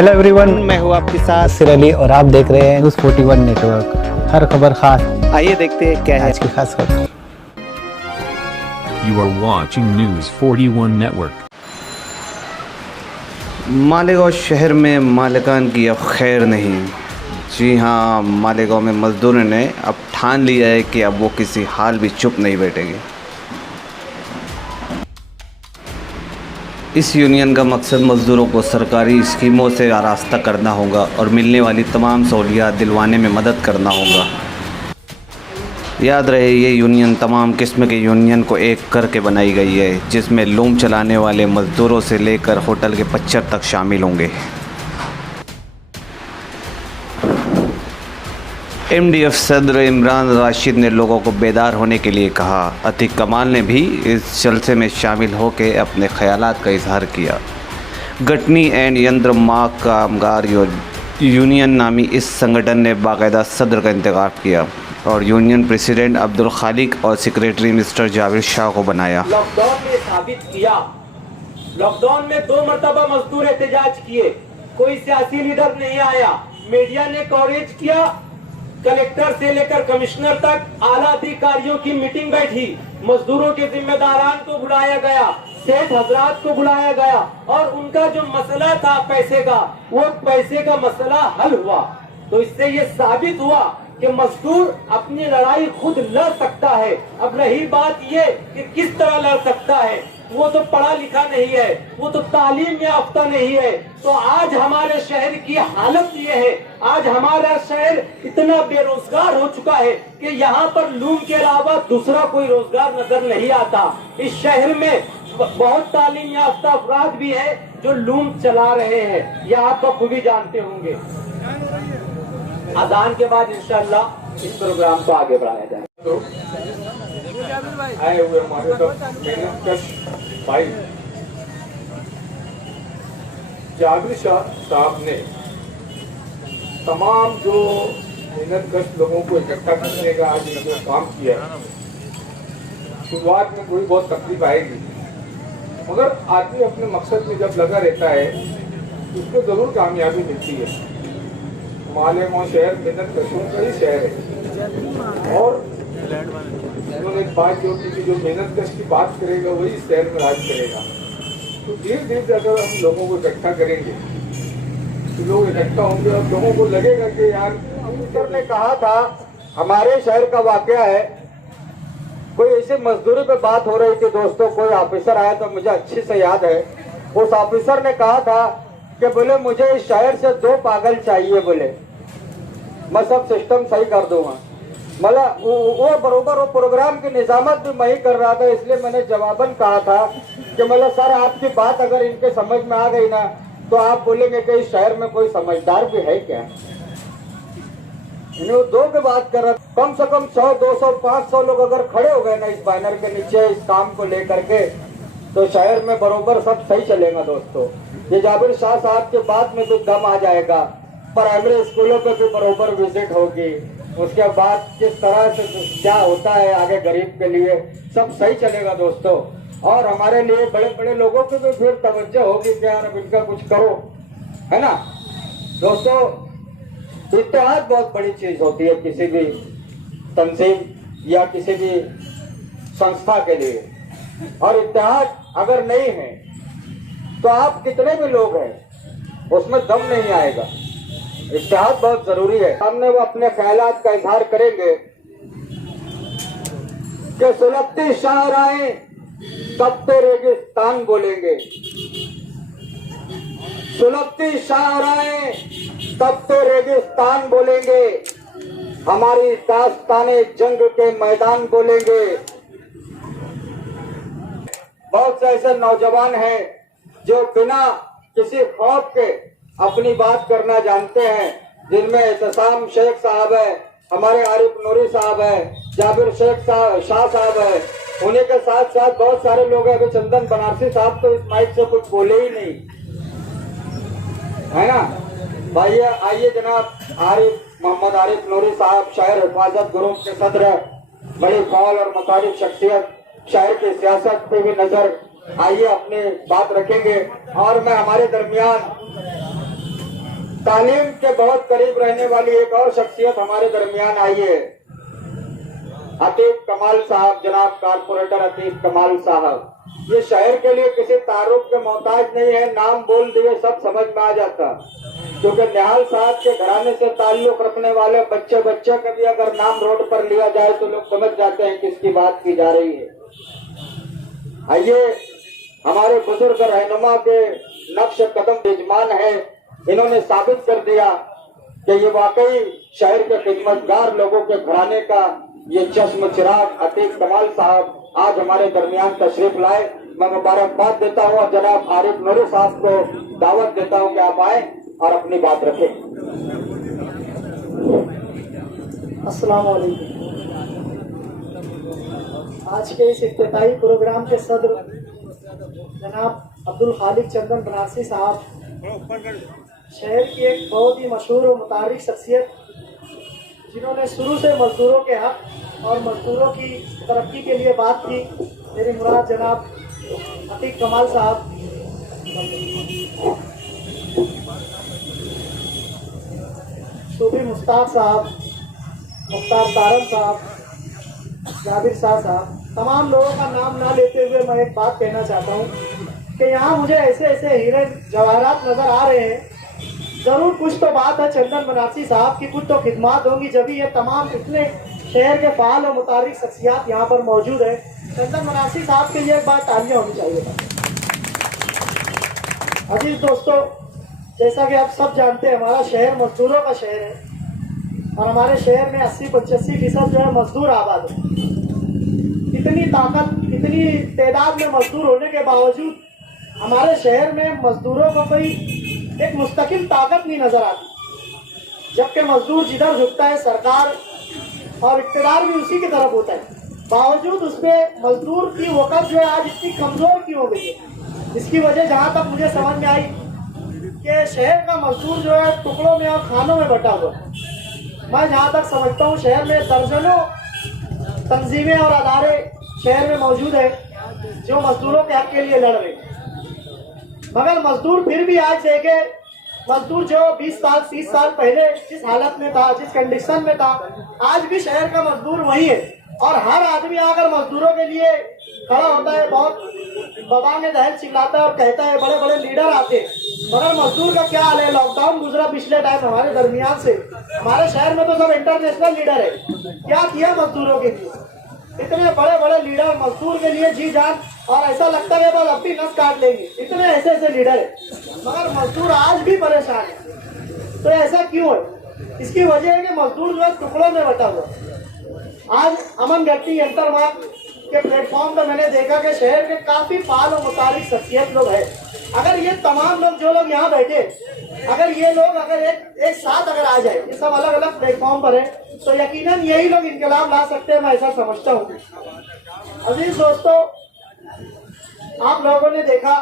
Hello everyone, मैं हूँ आपके साथ सिर अली और आप देख रहे हैं न्यूज़ 41 नेटवर्क। हर खबर खास। आइए देखते हैं क्या है आज की खास खबर। You are watching News 41 Network. Malegaon शहर में मालिकान की अब खैर नहीं। जी हाँ, मालेगांव में मजदूरों ने अब ठान लिया है कि अब वो किसी हाल भी चुप नहीं बैठेंगे। इस यूनियन का मकसद मज़दूरों को सरकारी स्कीमों से आरास्ता करना होगा और मिलने वाली तमाम सहूलियात दिलवाने में मदद करना होगा। याद रहे, ये यूनियन तमाम किस्म के यूनियन को एक करके बनाई गई है, जिसमें लूम चलाने वाले मज़दूरों से लेकर होटल के पच्चर तक शामिल होंगे। MDF सदर इमरान राशिद ने लोगों को बेदार होने के लिए कहा। अतीक कमाल ने भी इस जलसे में शामिल होकर अपने ख्यालात का इजहार किया। गटनी एंड यंत्र माग कामगार यूनियन नामी इस संगठन ने बाकायदा सदर का इंतखाब किया और यूनियन प्रेसिडेंट अब्दुल खालिक और सेक्रेटरी मिस्टर जावेद शाह को बनाया। लॉकडाउन में साबित किया, लॉकडाउन में 2 मरतबा मजदूर एहतजाज किए, कोई सियासी लीडर नहीं आया, मीडिया ने कवरेज किया, कलेक्टर से लेकर कमिश्नर तक आला अधिकारियों की मीटिंग बैठी, मजदूरों के जिम्मेदारान को बुलाया गया, सेठ हजरात को बुलाया गया और उनका जो मसला था पैसे का, वो पैसे का मसला हल हुआ। तो इससे ये साबित हुआ कि मजदूर अपनी लड़ाई खुद लड़ सकता है। अब रही बात ये कि किस तरह लड़ सकता है, वो तो पढ़ा लिखा नहीं है, वो तो तालीम याफ्ता नहीं है। तो आज हमारे शहर की हालत ये है, आज हमारा शहर इतना बेरोजगार हो चुका है कि यहाँ पर लूम के अलावा दूसरा कोई रोजगार नजर नहीं आता। इस शहर में बहुत तालीम याफ्ता अफराद भी है जो लूम चला रहे हैं, ये आप बखूबी जानते होंगे। अजान के बाद इंशाअल्लाह इस प्रोग्राम को आगे बढ़ाया जाए। आए हुए हमारे मेहनतकश भाई जाबिर शाह साहब ने तमाम जो मेहनतकश लोगों को इकट्ठा करने का आज इन्होंने काम किया है। शुरुआत में कोई बहुत तकलीफ आएगी, मगर आदमी अपने मकसद में जब लगा रहता है उसको जरूर कामयाबी मिलती है। मालेगांव शहर मेहनतकशों का ही शहर है और उन्होंने एक बात जो की कि जो मेहनतकश की बात करेगा वही इस शहर में राज करेगा। तो धीरे धीरे अगर हम लोगों को इकट्ठा करेंगे तो लोग इकट्ठा होंगे और लोगों को लगेगा कि यार सर ने कहा था, हमारे शहर का वाकया है, कोई ऐसे मजदूरी पे बात हो रही थी दोस्तों, कोई ऑफिसर आया तो मुझे अच्छे से याद है। उस ऑफिसर ने कहा था कि बोले मुझे इस शहर से 2 पागल चाहिए, बोले मैं सब सिस्टम सही कर दूंगा। मतलब वो बरोबर वो प्रोग्राम की निजामत भी मैं ही कर रहा था, इसलिए मैंने जवाबन कहा था कि मतलब सर आपकी बात अगर इनके समझ में आ गई ना तो आप बोलेंगे कि इस शहर में कोई समझदार भी है क्या। इन्हें 2 की बात कर रहा, कम से कम 100, 200, 500 लोग अगर खड़े हो गए ना इस बैनर के नीचे इस काम को लेकर के तो शहर में बरोबर सब सही चलेगा दोस्तों। ये जाबिर शाह साहब के बाद में तो दम आ जाएगा, प्राइमरी स्कूलों पे भी बरोबर विजिट होगी, उसके बाद किस तरह से क्या होता है आगे गरीब के लिए सब सही चलेगा दोस्तों। और हमारे लिए बड़े बड़े लोगों की भी फिर तवज्जो होगी कि यार अब इनका कुछ करो, है ना दोस्तों। इत्तेहाद बहुत बड़ी चीज होती है किसी भी तंजीम या किसी भी संस्था के लिए, और इत्तेहाद अगर नहीं है तो आप कितने भी लोग हैं उसमें दम नहीं आएगा। इत्तेहाद बहुत जरूरी है। हमने वो अपने ख्यालात का इजहार करेंगे कि सुलगती शाहराएं तपते रेगिस्तान बोलेंगे, सुलगती शाहराएं तपते रेगिस्तान बोलेंगे, हमारी दास्ताने जंग के मैदान बोलेंगे। बहुत से ऐसे नौजवान हैं जो बिना किसी खौफ के अपनी बात करना जानते हैं, जिनमें एहतसाम शेख साहब है, हमारे आरिफ नूरी साहब है, जाबिर शाह साहब है, उन्हीं के साथ साथ बहुत सारे लोग हैं। अभी चंदन बनारसी साहब तो इस माइक से कुछ बोले ही नहीं, है ना भाई। आइए जनाब मोहम्मद आरिफ नूरी साहब, शहर हिफाजत ग्रुप के सदर, बड़ी फौल और मुतारिफ शख्सियत, शहर की सियासत पे भी नजर, आइए अपनी बात रखेंगे। और मैं हमारे दरमियान तालीम के बहुत करीब रहने वाली एक और शख्सियत हमारे दरमियान आई है, अतीक कमाल साहब, जनाब कारपोरेटर अतीक कमाल साहब। ये शहर के लिए किसी तारुफ के मोहताज नहीं है, नाम बोल दिए सब समझ में आ जाता, क्योंकि निहाल साहब के घराने से ताल्लुक रखने वाले बच्चे का भी अगर नाम रोड पर लिया जाए तो लोग समझ जाते हैं किसकी बात की जा रही है। आइए, हमारे बुजुर्ग रहनुमा के नक्श कदम बेजमान है, इन्होंने साबित कर दिया कि ये वाकई शहर के खिदमतगार लोगों के घराने का ये चश्म चिराग अतीक कमाल साहब आज हमारे दरमियान तशरीफ लाए। मैं मुबारकबाद देता हूँ और जनाब आरिफ नूरी साहब को दावत देता हूँ कि आप आए और अपनी बात रखें। अस्सलाम वालेकुम। आज के इस इफ्तिताही प्रोग्राम के सदर जनाब अब्दुल खालिक चंदन बनारसी साहब, शहर की एक बहुत ही मशहूर और मुतारिक शख्सियत, जिन्होंने शुरू से मजदूरों के हक और मजदूरों की तरक्की के लिए बात की। मेरी मुराद जनाब अतीक कमाल साहब, सूफी मुश्ताक साहब, मुख्तार तारम साहब, जाबिर शाह साहब, तमाम लोगों का नाम ना लेते हुए मैं एक बात कहना चाहता हूँ कि यहाँ मुझे ऐसे ऐसे हीरे जवाहरात नजर आ रहे हैं। जरूर कुछ तो बात है चंदन बनारसी साहब की, कुछ तो खिदमात होंगी, जब ये तमाम इतने शहर के फाल और मुतारिक शख्सियात यहाँ पर मौजूद है। चंदन बनारसी साहब के लिए एक बात तालियां होनी चाहिए। अजीज दोस्तों, जैसा कि आप सब जानते हैं, हमारा शहर मजदूरों का शहर है और हमारे शहर में 80-85% जो है मजदूर आबाद है। इतनी ताकत, इतनी तादाद में मजदूर होने के बावजूद हमारे शहर में मजदूरों को कोई एक मुस्तकिल ताकत नहीं नजर आती, जबकि मजदूर जिधर झुकता है सरकार और इक़्तिदार भी उसी की तरफ होता है। बावजूद उसपे मजदूर की वक़्त जो है आज इतनी कमजोर क्यों हो गई है? इसकी वजह जहाँ तक मुझे समझ में आई कि शहर का मजदूर जो है टुकड़ों में और खानों में बटा हुआ है। मैं जहाँ तक समझता हूँ शहर में दर्जनों तंजीमें और अदारे शहर में मौजूद है जो मजदूरों के हक के लिए लड़ रहे हैं, मगर मजदूर फिर भी आज देखे, मजदूर जो 20 साल 30 साल पहले जिस हालत में था, जिस कंडीशन में था, आज भी शहर का मजदूर वही है। और हर आदमी आकर मजदूरों के लिए खड़ा होता है, बहुत बबांगे दहल चिल्लाता है और कहता है, बड़े बड़े लीडर आते हैं, मगर मजदूर का क्या हाल है? लॉकडाउन गुजरा पिछले टाइम हमारे दरमियान से, हमारे शहर में तो सब इंटरनेशनल लीडर है। क्या किया मजदूरों के लिए? इतने बड़े बड़े लीडर मजदूर के लिए जी जान, और ऐसा लगता है बस अपनी नस काट लेंगे, इतने ऐसे ऐसे लीडर है, मगर मजदूर आज भी परेशान है। तो ऐसा क्यों है? इसकी वजह है कि मजदूर जो है टुकड़ों में बटा हुआ। आज अमन गट्टी अंतरमार्ग के प्लेटफॉर्म पर मैंने देखा कि शहर के काफी फाल और मुतारिक शख्सियत लोग हैं। अगर ये तमाम लोग जो लोग यहाँ बैठे, अगर ये लोग अगर एक साथ अगर आ जाए, ये सब अलग अलग प्लेटफॉर्म पर है, तो यकीनन यही लोग इनकलाब ला सकते हैं, मैं ऐसा समझता हूँ। अजीज दोस्तों, आप लोगों ने देखा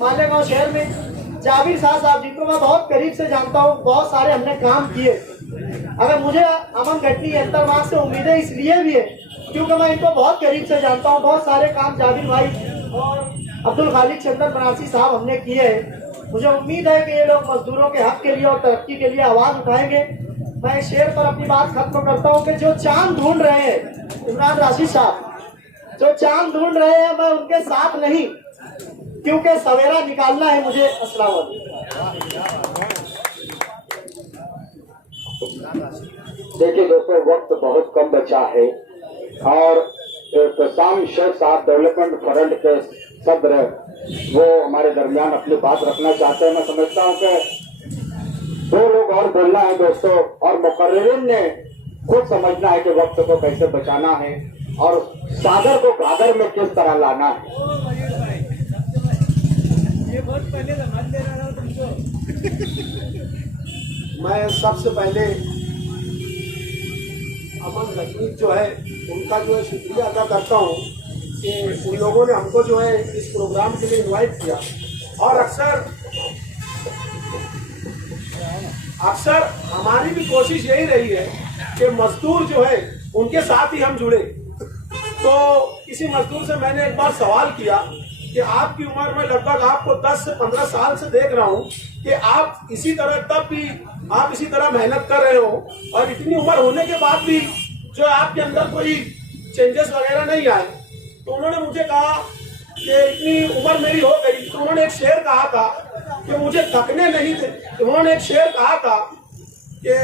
मालेगांव शहर में जाबिर शाह साहब, जिनको मैं बहुत करीब से जानता हूँ, बहुत सारे हमने काम किए। अगर मुझे अमन गट्टी अंतरमार्ग से उम्मीदें इसलिए भी है क्योंकि मैं इनको बहुत करीब से जानता हूँ। बहुत सारे काम जाबिर भाई और अब्दुल खालिक चंदन बनारसी साहब हमने किए हैं। मुझे उम्मीद है कि ये लोग मजदूरों के हक के लिए और तरक्की के लिए आवाज उठाएंगे। मैं शेर पर अपनी बात खत्म करता हूँ कि जो चांद ढूंढ रहे हैं इमरान राशिद साहब, जो चांद ढूंढ रहे हैं, मैं उनके साथ नहीं, क्योंकि सवेरा निकालना है मुझे। अस्सलाम वालेकुम। देखिए दोस्तों, वक्त बहुत कम बचा है और शाम शेख साहब डेवलपमेंट फ्रंट के सदर, वो हमारे दरमियान अपनी बात रखना चाहते हैं। मैं समझता हूँ कि 2 लोग और बोलना है दोस्तों, और मुकर्रिरीन ने खुद समझना है कि वक्त को कैसे बचाना है और सागर को गागर में किस तरह लाना है। ये बहुत पहले मान दे रहा हूँ तुमको। मैं सबसे पहले अमन गट्टी जो है उनका जो है शुक्रिया अदा करता हूँ कि उन लोगों ने हमको जो है इस प्रोग्राम के लिए इनवाइट किया। और अक्सर हमारी भी कोशिश यही रही है कि मजदूर जो है उनके साथ ही हम जुड़े। तो किसी मजदूर से मैंने एक बार सवाल किया कि कि आपकी उम्र में लगभग आपको 10 से 15 साल से देख रहा हूँ कि आप इसी तरह तब भी आप इसी तरह मेहनत कर रहे हो, और इतनी उम्र होने के बाद भी जो आपके अंदर कोई चेंजेस वगैरह नहीं आए। तो उन्होंने मुझे कहा कि इतनी उम्र मेरी हो गई, तो उन्होंने एक शेर कहा था कि मुझे थकने नहीं थे। उन्होंने एक शेर कहा था कि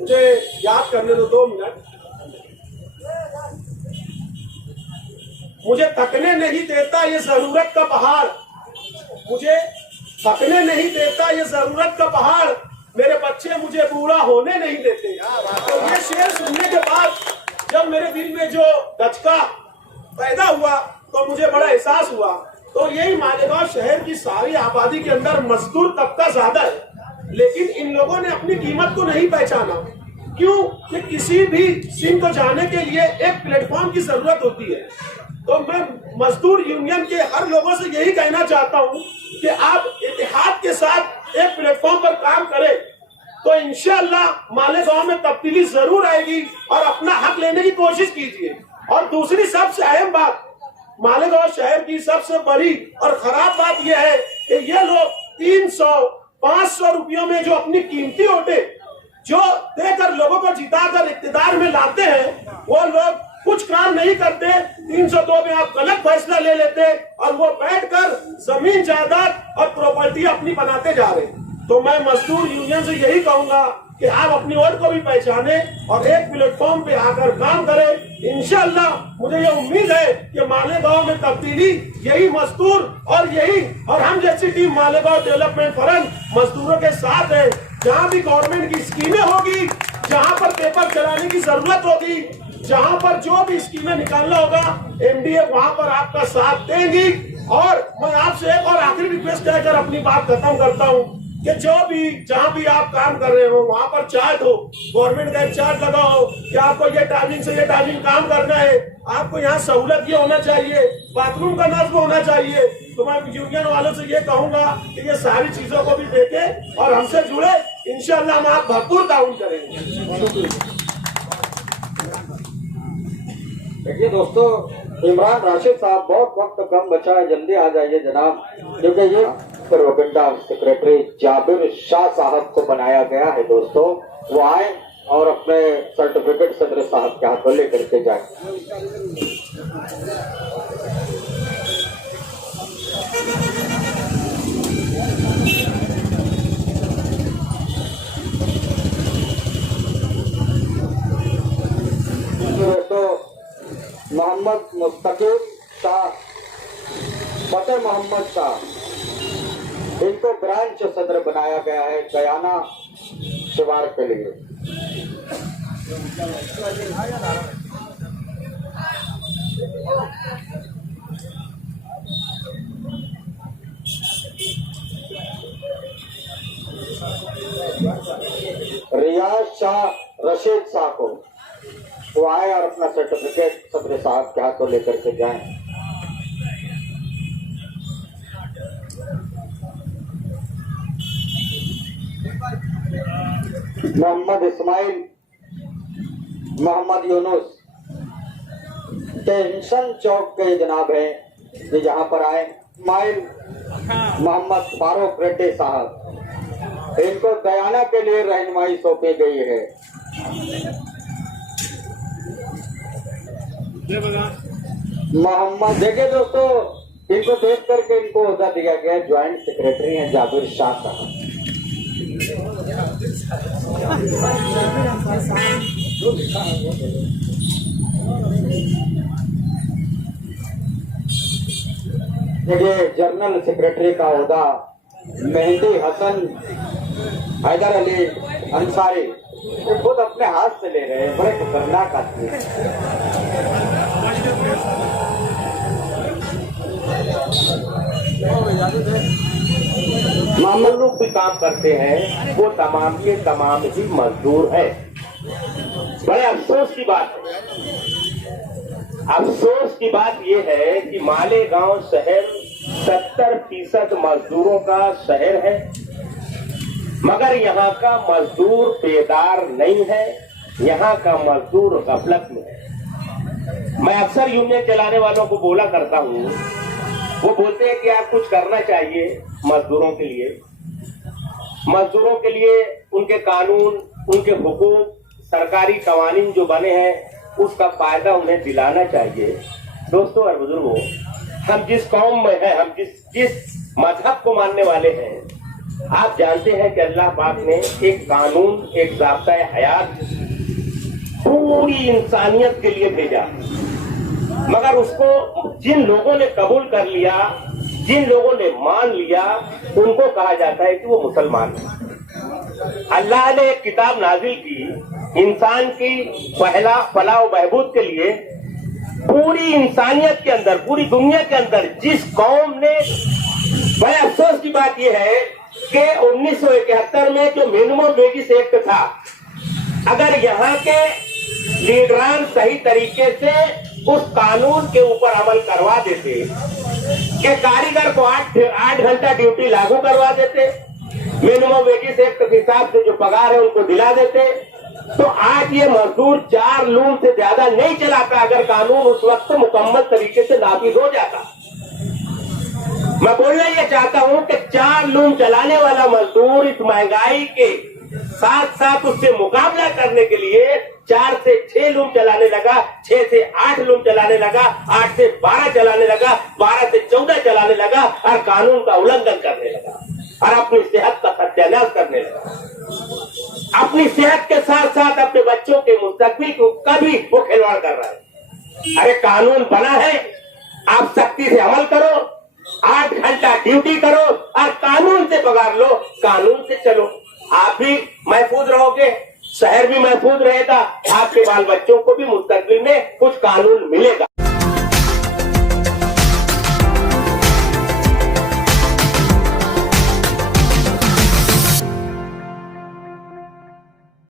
मुझे याद करने दो 2 मिनट। मुझे थकने नहीं देता ये जरूरत का पहाड़, मुझे थकने नहीं देता ये जरूरत का पहाड़, मेरे बच्चे मुझे बूढ़ा होने नहीं देते। तो ये शेर सुनने के बाद जब मेरे दिल में जो दचका पैदा हुआ तो मुझे बड़ा एहसास हुआ। तो यही मालेगांव शहर की सारी आबादी के अंदर मजदूर तबका ज्यादा है, लेकिन इन लोगों ने अपनी कीमत को नहीं पहचाना। क्यों? कि किसी भी सीन को जाने के लिए एक प्लेटफॉर्म की जरूरत होती है। तो मैं मजदूर यूनियन के हर लोगों से यही कहना चाहता हूं कि आप इत्तेहाद के साथ एक प्लेटफॉर्म पर काम करें तो इंशाअल्लाह मालेगांव में तब्दीली जरूर आएगी, और अपना हक लेने की कोशिश कीजिए। और दूसरी सबसे अहम बात, मालेगांव शहर की सबसे बड़ी और खराब बात यह है कि ये लोग 300-500 रुपयों में जो अपनी कीमती वोटे जो देकर लोगों को जिताकर इक्तिदार में लाते हैं, वो लोग कुछ काम नहीं करते। 302 में आप गलत फैसला ले लेते और वो बैठकर जमीन जायदाद और प्रॉपर्टी अपनी बनाते जा रहे हैं। तो मैं मजदूर यूनियन से यही कहूंगा कि आप अपनी वोट को भी पहचाने और एक प्लेटफॉर्म पे आकर काम करें। इंशाअल्लाह मुझे ये उम्मीद है कि मालेगांव में तब्दीली यही मजदूर और हम जैसी टीम मालेगांव डेवलपमेंट फोरम मजदूरों के साथ है। जहाँ भी गवर्नमेंट की स्कीमें होगी, जहाँ पर पेपर चलाने की जरूरत होगी, जहाँ पर जो भी स्कीमें निकालना होगा, MDF वहाँ पर आपका साथ देंगी। और मैं आपसे एक और आखिरी रिक्वेस्ट कहकर अपनी बात खत्म करता हूँ कि जहाँ भी आप काम कर रहे हो वहाँ पर चार्ट हो, गवर्नमेंट का एक चार्ट लगाओ कि आपको ये टाइमिंग से ये टाइमिंग काम करना है, आपको यहाँ सहूलत ये होना चाहिए, बाथरूम का नस्ब होना चाहिए। तो मैं यूनियन वालों से ये कहूंगा कि ये सारी चीजों को भी देखें और हमसे जुड़े। इंशाअल्लाह हम आप भरपूर ताउन करेंगे। देखिए दोस्तों, इमरान राशिद साहब, बहुत वक्त कम बचा है, जल्दी आ जाइए जनाब, क्योंकि ये प्रोपेगेंडा सेक्रेटरी जाबिर शाह साहब को बनाया गया है। दोस्तों वो आए और अपने सर्टिफिकेट सदर साहब के हाथों लेकर के जाए। दोस्तों, मोहम्मद मुस्तकीम शाह, फतेह मोहम्मद शाह, इनको ब्रांच सदर बनाया गया है गयाना शिवार के लिए। रियाज शाह रशीद शाह को वो आए और अपना सर्टिफिकेट सदर साहब के हाथों लेकर के जाएं। मोहम्मद इस्माइल, मोहम्मद यूनुस टेंशन चौक के जनाब है जो यहाँ पर आए। इस्माइल मोहम्मद फारूक रेड्डी साहब, इनको गयाना के लिए रहनुमाई सौंपी गई है। मोहम्मद, देखिए दोस्तों, इनको देख करके इनको ओहदा दिया गया, ज्वाइंट सेक्रेटरी हैं जाबिर शाह साहब। देखिए जनरल सेक्रेटरी का ओहदा मेहंदी हसन हैदर अली अंसारी, ये खुद अपने हाथ से ले रहे हैं, बड़े खतरनाक आदमी हैं। मामूल लोग भी काम करते हैं, वो तमाम के तमाम ही मजदूर हैं। बड़े अफसोस की बात है, अफसोस की बात यह है कि मालेगांव शहर 70% मजदूरों का शहर है, मगर यहाँ का मजदूर बेदार नहीं है, यहाँ का मजदूर गफलत में है। मैं अक्सर यूनियन चलाने वालों को बोला करता हूँ वो बोलते हैं कि आप कुछ करना चाहिए मजदूरों के लिए, मजदूरों के लिए उनके कानून, उनके हुकूक, सरकारी कवानीन जो बने हैं उसका फायदा उन्हें दिलाना चाहिए। दोस्तों और बुजुर्गों, हम जिस कौम में हैं, हम जिस मजहब को मानने वाले हैं, आप जानते हैं कि अल्लाह पाक ने एक कानून, एक ज़ाब्ता हयात पूरी इंसानियत के लिए भेजा, मगर उसको जिन लोगों ने कबूल कर लिया, जिन लोगों ने मान लिया, उनको कहा जाता है कि वो मुसलमान है। अल्लाह ने एक किताब नाजिल की इंसान की पहला फलाह व बहबूद के लिए। पूरी इंसानियत के अंदर, पूरी दुनिया के अंदर जिस कौम ने, बड़े अफसोस की बात यह है कि 1971 में जो मिनिमम वेजेस एक्ट था, अगर यहाँ के लीडरान सही तरीके से उस कानून के ऊपर अमल करवा देते कि कारीगर को 8 घंटा ड्यूटी लागू करवा देते, मिनिमम वेजेस एक्ट के हिसाब से जो पगार है उनको दिला देते, तो आज ये मजदूर 4 लूम से ज्यादा नहीं चलाता अगर कानून उस वक्त मुकम्मल तरीके से नाफिज हो जाता। मैं बोलना ये चाहता हूं कि 4 लूम चलाने वाला मजदूर इस महंगाई के साथ साथ उससे मुकाबला करने के लिए 4 से 6 लूम चलाने लगा, 6 से 8 लूम चलाने लगा, 8 से 12 चलाने लगा, 12 से 14 चलाने लगा और कानून का उल्लंघन करने लगा और अपनी सेहत का सत्यानाश करने लगा। अपनी सेहत के साथ साथ अपने बच्चों के मुस्तकबिल का भी वो खिलवाड़ कर रहा है। अरे कानून बना है, आप सख्ती से अमल करो, 8 घंटा ड्यूटी करो और कानून से पगार लो, कानून से चलो, आप भी महफूज रहोगे, शहर भी महफूज रहेगा, आपके बाल बच्चों को भी मुस्तकबिल में कुछ कानून मिलेगा।